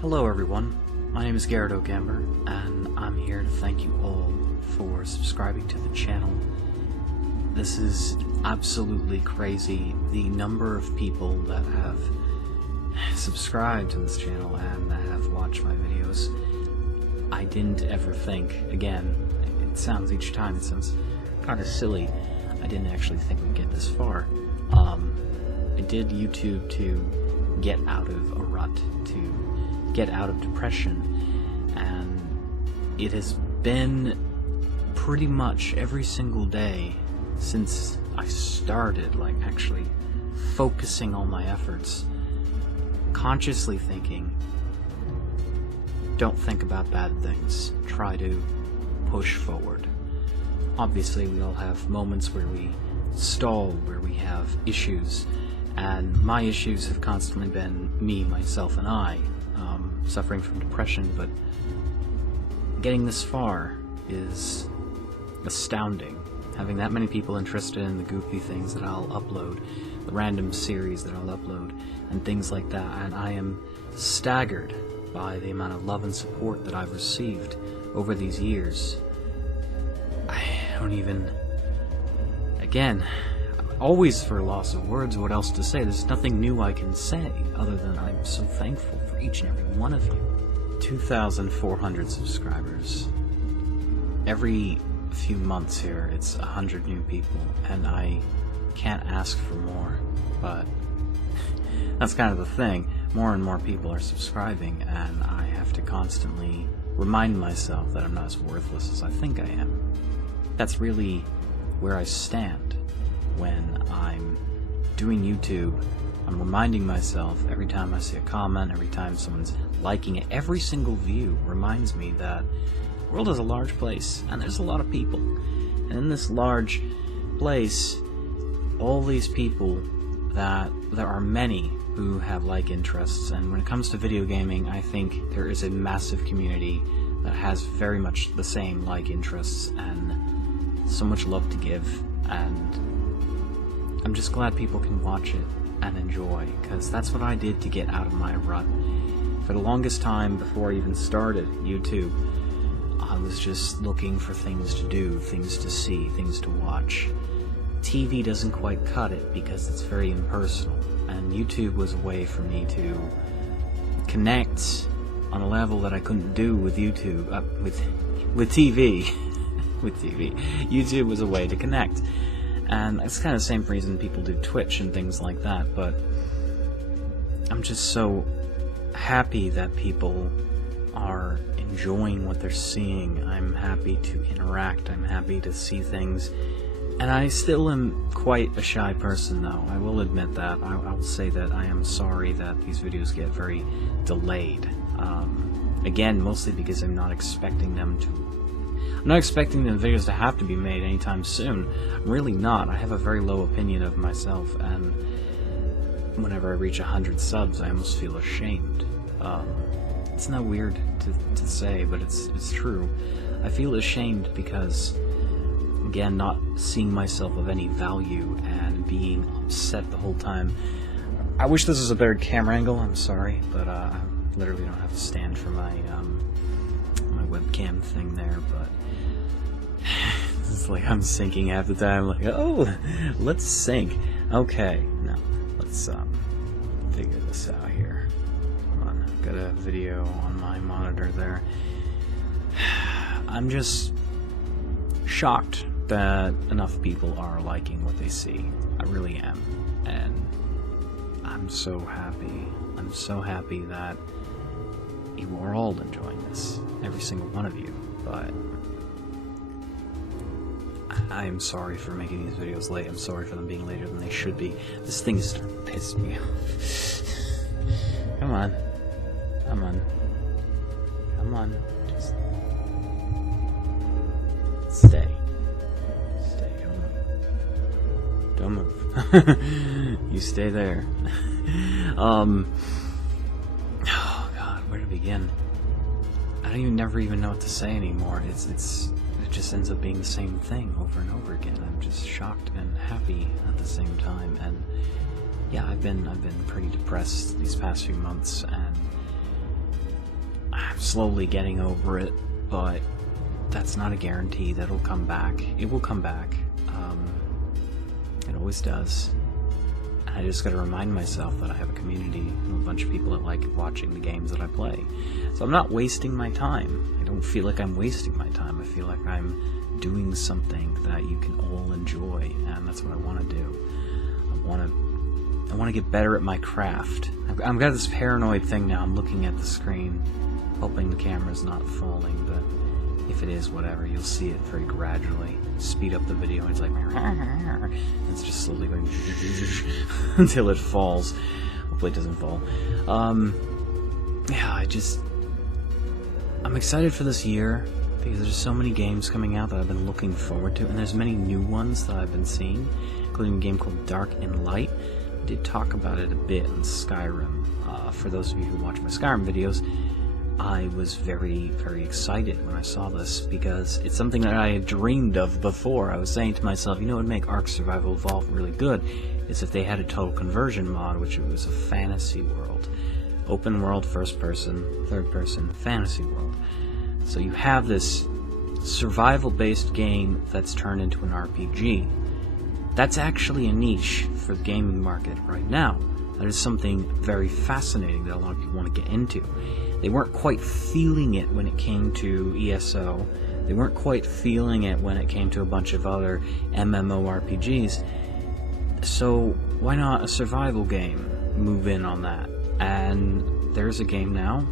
Hello everyone, my name is GarretOakamber, and I'm here to thank you all for subscribing to the channel. This is absolutely crazy, the number of people that have subscribed to this channel and that have watched my videos. I didn't ever think, again, it sounds kind of silly, I didn't actually think we'd get this far. I did YouTube to get out of a rut, to get out of depression, and it has been pretty much every single day since I started, like, actually focusing all my efforts, consciously thinking, don't think about bad things, try to push forward. Obviously we all have moments where we stall, where we have issues, and my issues have constantly been me, myself, and I, suffering from depression, but getting this far is astounding. Having that many people interested in the goofy things that I'll upload, the random series that I'll upload, and things like that, and I am staggered by the amount of love and support that I've received over these years. I don't even... Again, always for loss of words, what else to say? There's nothing new I can say, other than I'm so thankful for each and every one of you. 2,400 subscribers. Every few months here, it's 100 new people, and I can't ask for more, but that's kind of the thing. More and more people are subscribing, and I have to constantly remind myself that I'm not as worthless as I think I am. That's really where I stand when I'm doing YouTube. I'm reminding myself every time I see a comment, every time someone's liking it, every single view reminds me that the world is a large place, and there's a lot of people. And in this large place, all these people, that there are many who have like interests, and when it comes to video gaming, I think there is a massive community that has very much the same like interests and so much love to give, and I'm just glad people can watch it and enjoy, because that's what I did to get out of my rut. For the longest time, before I even started YouTube, I was just looking for things to do, things to see, things to watch. TV doesn't quite cut it because it's very impersonal, and YouTube was a way for me to connect on a level that I couldn't do with YouTube, with TV. With TV. YouTube was a way to connect, and it's kind of the same reason people do Twitch and things like that, but I'm just so happy that people are enjoying what they're seeing. I'm happy to interact, I'm happy to see things, and I still am quite a shy person, though. I will admit that. I will say that I am sorry that these videos get very delayed. Again, mostly because I'm not expecting the videos to have to be made anytime soon. I'm really not. I have a very low opinion of myself, and whenever I reach 100 subs, I almost feel ashamed. It's not weird to say, but it's true. I feel ashamed because, again, not seeing myself of any value and being upset the whole time. I wish this was a better camera angle, I'm sorry, but I literally don't have a stand for my webcam thing there, but it's like I'm syncing half the time, like, oh, let's sync. Okay, now, let's figure this out here. Come on, I've got a video on my monitor there. I'm just shocked that enough people are liking what they see. I really am, and I'm so happy. I'm so happy that you are all enjoying this, every single one of you, but I am sorry for making these videos late. I'm sorry for them being later than they should be. This thing is starting to piss me off. Come on. Come on. Come on. Just stay. Stay. Don't move. You stay there. Oh God, where to begin? I never even know what to say anymore. It just ends up being the same thing over and over again. I'm just shocked and happy at the same time, and yeah, I've been pretty depressed these past few months, and I'm slowly getting over it, but that's not a guarantee that it'll come back. It will come back. It always does. And I just gotta remind myself that I have a community and a bunch of people that like watching the games that I play. So I'm not wasting my time. I don't feel like I'm wasting my time. I feel like I'm doing something that you can all enjoy, and that's what I want to do. I want to get better at my craft. I've got this paranoid thing now. I'm looking at the screen, hoping the camera's not falling, but if it is, whatever, you'll see it very gradually. Speed up the video, and it's like, it's just slowly going until it falls. Hopefully it doesn't fall. Yeah, I'm excited for this year, because there's so many games coming out that I've been looking forward to, and there's many new ones that I've been seeing, including a game called Dark and Light. I did talk about it a bit in Skyrim. For those of you who watch my Skyrim videos, I was very, very excited when I saw this, because it's something that I had dreamed of before. I was saying to myself, you know what would make Ark Survival Evolved really good is if they had a total conversion mod, which was a fantasy world. Open world, first person, third person, fantasy world. So you have this survival-based game that's turned into an RPG. That's actually a niche for the gaming market right now. That is something very fascinating that a lot of people want to get into. They weren't quite feeling it when it came to ESO. They weren't quite feeling it when it came to a bunch of other MMORPGs. So why not a survival game move in on that? And there's a game now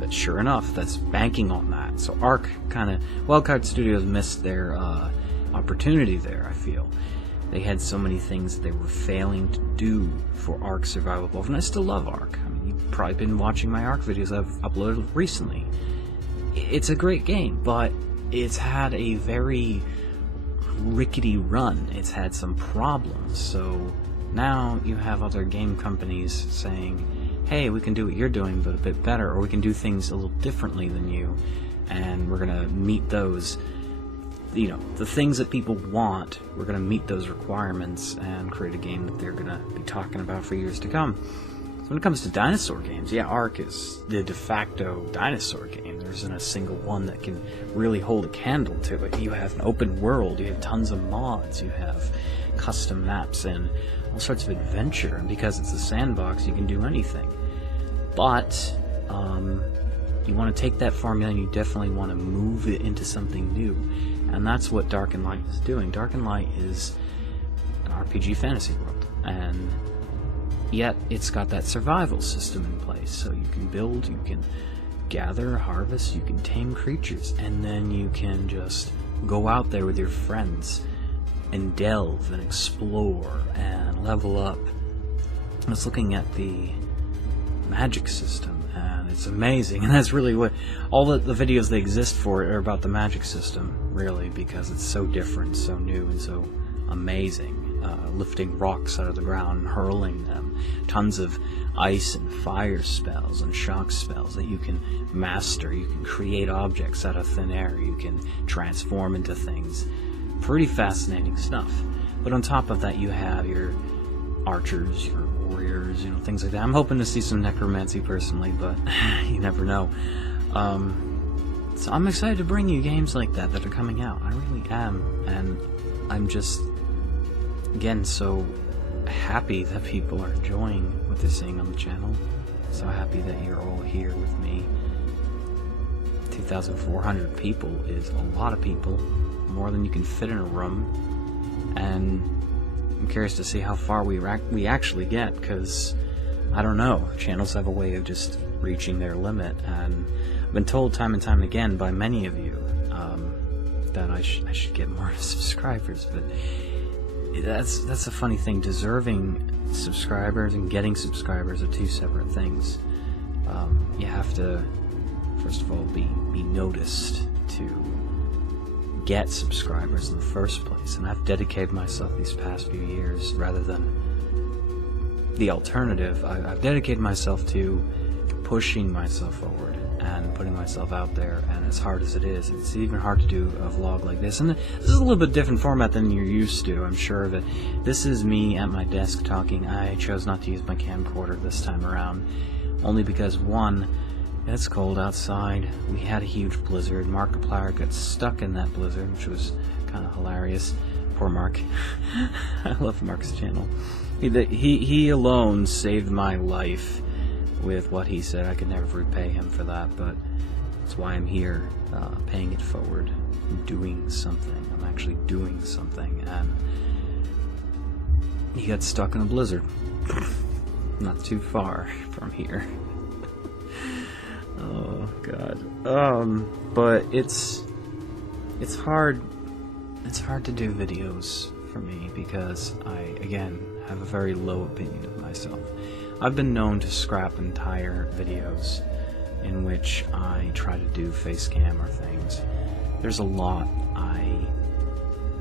that, sure enough, that's banking on that. So Ark kind of... Wildcard Studios missed their opportunity there, I feel. They had so many things that they were failing to do for Ark Survival Evolved, and I still love Ark. I mean, you've probably been watching my Ark videos I've uploaded recently. It's a great game, but it's had a very rickety run. It's had some problems, so now you have other game companies saying, hey, we can do what you're doing, but a bit better, or we can do things a little differently than you, and we're going to meet those, you know, the things that people want. We're going to meet those requirements and create a game that they're going to be talking about for years to come. So when it comes to dinosaur games, yeah, Ark is the de facto dinosaur game. There isn't a single one that can really hold a candle to it. You have an open world, you have tons of mods, you have custom maps, and all sorts of adventure, and because it's a sandbox, you can do anything. But you want to take that formula and you definitely want to move it into something new, and that's what Dark and Light is doing. Dark and Light is an RPG fantasy world, and yet it's got that survival system in place, so you can build, you can gather, harvest, you can tame creatures, and then you can just go out there with your friends and delve and explore and level up. I was looking at the magic system, and it's amazing, and that's really what all the videos that exist for it are about, the magic system, really, because it's so different, so new, and so amazing. Lifting rocks out of the ground and hurling them, tons of ice and fire spells and shock spells that you can master. You can create objects out of thin air, you can transform into things. Pretty fascinating stuff. But on top of that, you have your archers, your warriors, you know, things like that. I'm hoping to see some necromancy personally, but you never know. So I'm excited to bring you games like that are coming out. I really am, and I'm just, again, so happy that people are enjoying what they're seeing on the channel. So happy that you're all here with me. 2,400 people is a lot of people, more than you can fit in a room, and I'm curious to see how far we actually get, because I don't know, channels have a way of just reaching their limit, and I've been told time and time again by many of you that I should get more subscribers, but that's a funny thing. Deserving subscribers and getting subscribers are two separate things. You have to, first of all, be noticed to get subscribers in the first place, and I've dedicated myself these past few years, rather than the alternative, I've dedicated myself to pushing myself forward and putting myself out there, and as hard as it is, it's even hard to do a vlog like this, and this is a little bit different format than you're used to, I'm sure of it. This is me at my desk talking. I chose not to use my camcorder this time around, only because, one, It's cold outside. We had a huge blizzard. Markiplier got stuck in that blizzard, which was kind of hilarious. Poor Mark. I love Mark's channel. He alone saved my life with what he said. I could never repay him for that, but that's why I'm here, paying it forward. I'm doing something. I'm actually doing something, and he got stuck in a blizzard. Not too far from here. Oh god. But it's hard to do videos for me because I, again, have a very low opinion of myself. I've been known to scrap entire videos in which I try to do face cam or things. There's a lot I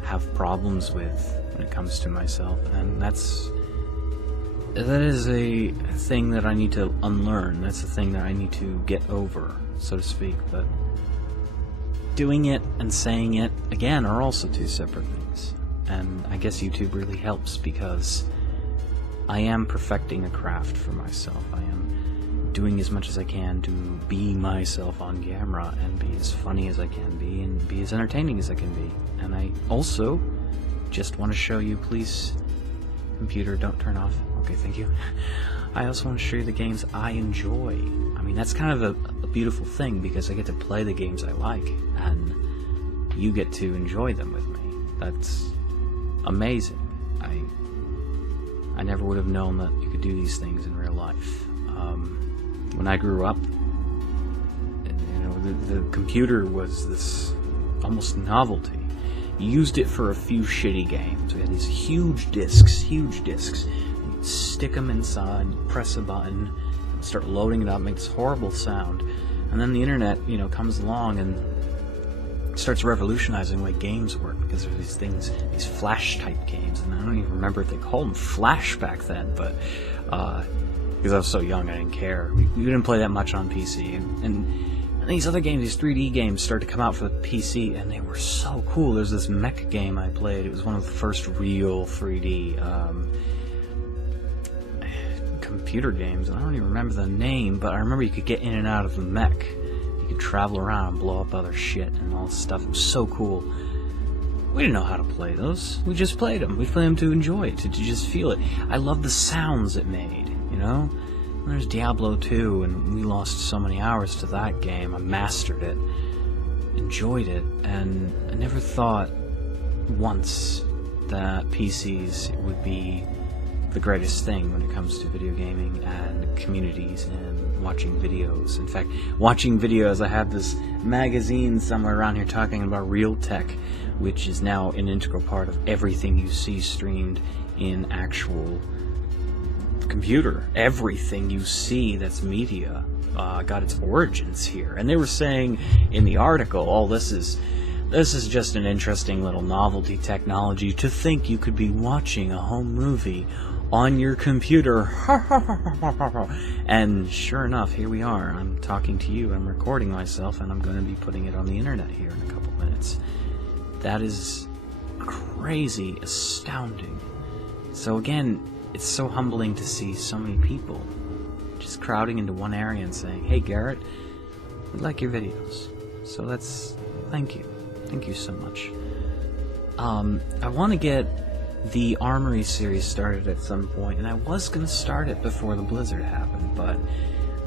have problems with when it comes to myself, and that is a thing that I need to unlearn. That's a thing that I need to get over, so to speak. But doing it and saying it, again, are also two separate things. And I guess YouTube really helps because I am perfecting a craft for myself. I am doing as much as I can to be myself on camera and be as funny as I can be and be as entertaining as I can be. And I also just want to show you, please, computer, don't turn off. Okay, thank you. I also want to show you the games I enjoy. I mean, that's kind of a beautiful thing because I get to play the games I like, and you get to enjoy them with me. That's amazing. I never would have known that you could do these things in real life. When I grew up, you know, the computer was this almost novelty. You used it for a few shitty games. We had these huge discs. You'd stick them inside, press a button, start loading it up, make this horrible sound, and then the internet, you know, comes along and starts revolutionizing the way games work, because there's these things, these flash-type games, and I don't even remember if they called them Flash back then, but, because I was so young, I didn't care. We didn't play that much on PC, and these other games, these 3D games, started to come out for the PC, and they were so cool. There's this mech game I played. It was one of the first real 3D, computer games, and I don't even remember the name, but I remember you could get in and out of the mech. You could travel around and blow up other shit and all this stuff. It was so cool. We didn't know how to play those. We just played them. We played them to enjoy it, to just feel it. I love the sounds it made, you know? And there's Diablo 2, and we lost so many hours to that game. I mastered it, enjoyed it, and I never thought once that PCs would be the greatest thing when it comes to video gaming and communities and watching videos. In fact, watching videos, I have this magazine somewhere around here talking about real tech, which is now an integral part of everything you see streamed in actual computer. Everything you see that's media got its origins here. And they were saying in the article, oh, this is just an interesting little novelty technology. To think you could be watching a home movie on your computer. And sure enough, here we are. I'm talking to you, I'm recording myself, and I'm going to be putting it on the internet here in a couple minutes. That is crazy, astounding. So again, it's so humbling to see so many people just crowding into one area and saying, hey Garrett, we like your videos. So thank you so much. I want to get the Armory series started at some point, and I was going to start it before the blizzard happened, but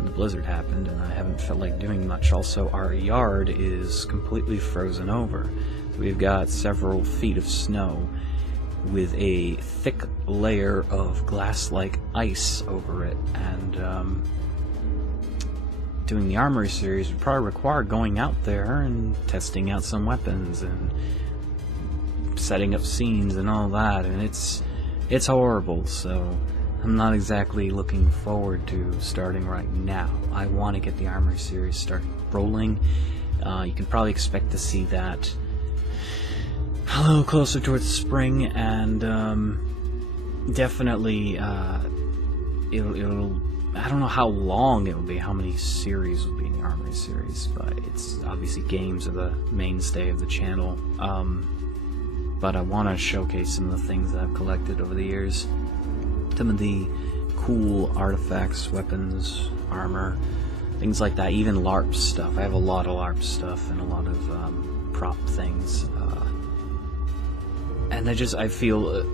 the blizzard happened and I haven't felt like doing much. Also, our yard is completely frozen over. So we've got several feet of snow with a thick layer of glass-like ice over it, and doing the Armory series would probably require going out there and testing out some weapons and setting up scenes and all that, and it's horrible, so I'm not exactly looking forward to starting right now. I want to get the Armory series started rolling. You can probably expect to see that a little closer towards spring, and definitely it'll I don't know how long it will be, how many series will be in the Armory series, but it's obviously games are the mainstay of the channel. But I want to showcase some of the things that I've collected over the years. Some of the cool artifacts, weapons, armor things like that, even LARP stuff. I have a lot of LARP stuff and a lot of prop things, and I feel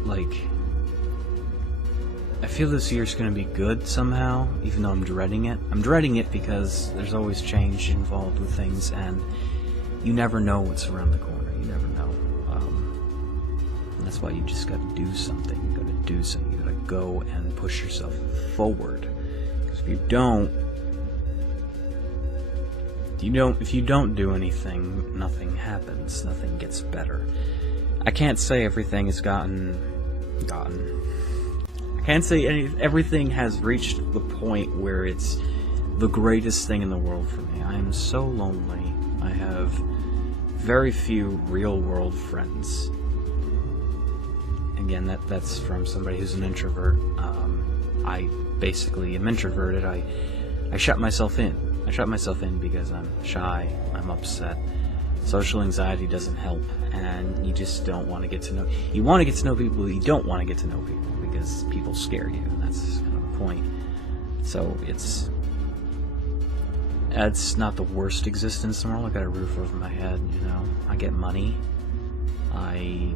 I feel this year's gonna be good somehow, even though I'm dreading it. I'm dreading it because there's always change involved with things, and you never know what's around the corner. You never know. And that's why you just gotta do something. You gotta do something. You gotta go and push yourself forward. Because if you don't, do anything, nothing happens. Nothing gets better. I can't say everything has I can't say everything has reached the point where it's the greatest thing in the world for me. I am so lonely. I have very few real-world friends. Again, that's from somebody who's an introvert. I basically am introverted. I shut myself in. I shut myself in because I'm shy, I'm upset. Social anxiety doesn't help, and you just don't want to get to know... You want to get to know people, but you don't want to get to know people, because people scare you, and that's kind of the point. So it's not the worst existence in the world. I got a roof over my head, I get money. I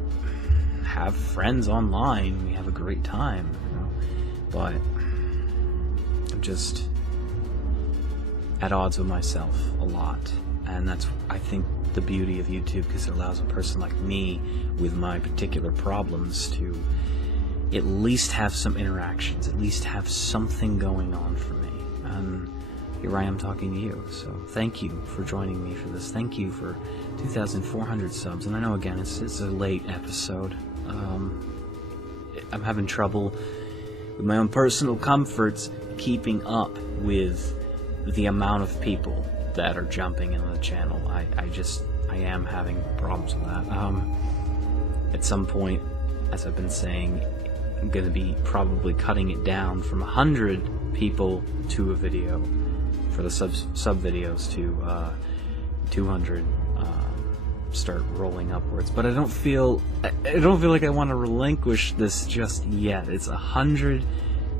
have friends online. We have a great time, but I'm just at odds with myself a lot, and that's, I think, the beauty of YouTube, because it allows a person like me with my particular problems to at least have some interactions, at least have something going on for me. And here I am talking to you, so thank you for joining me for this. Thank you for 2,400 subs, and I know, again, it's a late episode. I'm having trouble with my own personal comforts keeping up with the amount of people that are jumping into the channel. I am having problems with that. At some point, as I've been saying, I'm going to be probably cutting it down from 100 people to a video for the sub videos to 200. Start rolling upwards, but I don't feel like I want to relinquish this just yet. It's 100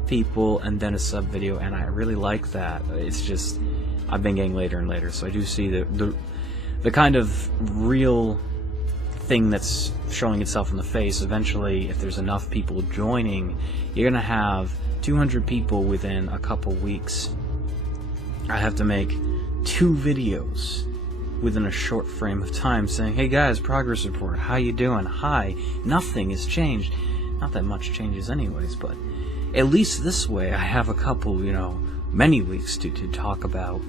people and then a sub video, and I really like that. It's just I've been getting later and later, so I do see the kind of real thing that's showing itself in the face. Eventually, if there's enough people joining, you're gonna have 200 people within a couple weeks. I have to make 2 videos within a short frame of time saying, hey guys, progress report, how you doing? Hi. Nothing has changed. Not that much changes anyways, but at least this way I have a couple, many weeks to talk about,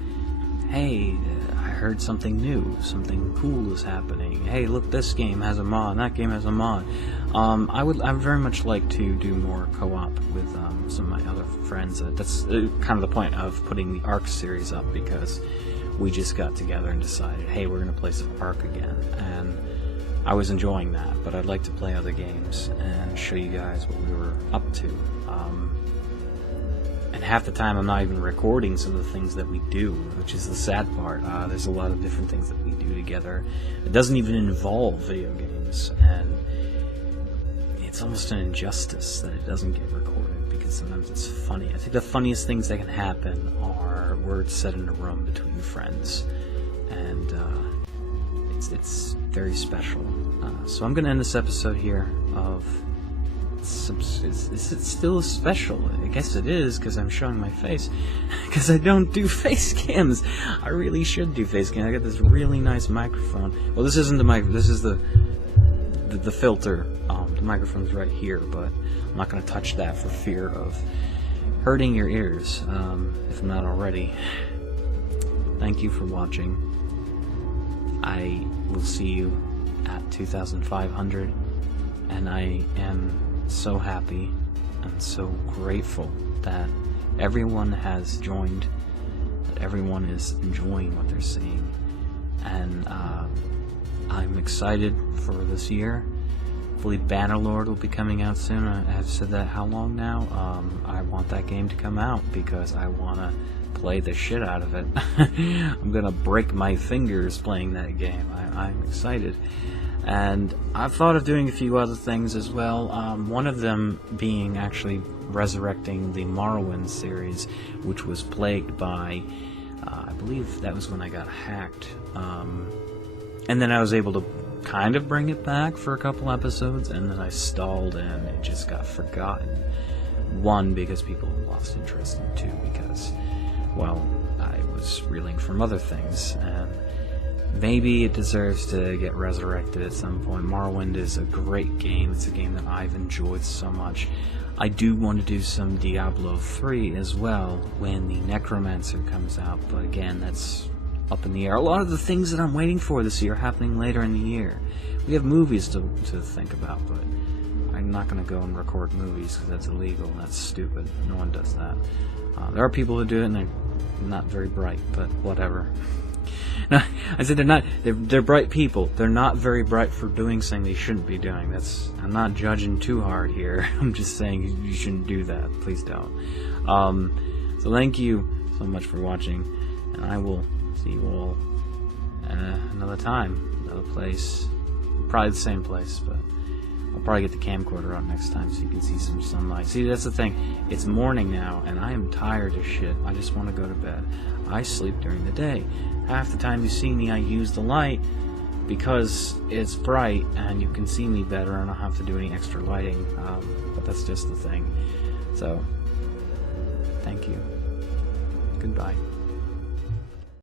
hey, I heard something new, something cool is happening. Hey, look, this game has a mod, that game has a mod. I would very much like to do more co-op with some of my other friends. That's kind of the point of putting the Ark series up, because we just got together and decided, hey, we're going to play some Ark again, and I was enjoying that, but I'd like to play other games and show you guys what we were up to. And half the time I'm not even recording some of the things that we do, which is the sad part. There's a lot of different things that we do together. It doesn't even involve video games, and it's almost an injustice that it doesn't get recorded, because sometimes it's funny. I think the funniest things that can happen are words said in a room between friends, and it's very special. So I'm going to end this episode here of... Is it still special? I guess it is, because I'm showing my face. Because I don't do face cams. I really should do face cams. I got this really nice microphone. Well, this isn't the mic. This is the filter. The microphone's right here, but I'm not going to touch that for fear of hurting your ears, if not already. Thank you for watching. I will see you at 2,500, and I am so happy and so grateful that everyone has joined, that everyone is enjoying what they're seeing, and I'm excited for this year. Hopefully Bannerlord will be coming out soon. I have said that how long now? I want that game to come out because I want to play the shit out of it. I'm gonna break my fingers playing that game. I'm excited. And I've thought of doing a few other things as well, one of them being actually resurrecting the Morrowind series, which was plagued by I believe that was when I got hacked. And then I was able to kind of bring it back for a couple episodes, and then I stalled and it just got forgotten. One, because people lost interest, and two, because, well, I was reeling from other things, and maybe it deserves to get resurrected at some point. Morrowind is a great game. It's a game that I've enjoyed so much. I do want to do some Diablo 3 as well when the Necromancer comes out, but again, that's up in the air. A lot of the things that I'm waiting for this year are happening later in the year. We have movies to think about, but I'm not going to go and record movies because that's illegal. That's stupid. No one does that. There are people who do it, and they're not very bright, but whatever. No, I said they're bright people. They're not very bright for doing something they shouldn't be doing. I'm not judging too hard here. I'm just saying you shouldn't do that. Please don't. So thank you so much for watching, and I will see you all another time, another place. Probably the same place, but I'll probably get the camcorder out next time so you can see some sunlight. See, that's the thing. It's morning now, and I am tired as shit. I just want to go to bed. I sleep during the day. Half the time you see me, I use the light because it's bright and you can see me better and I don't have to do any extra lighting. But that's just the thing. So, thank you. Goodbye.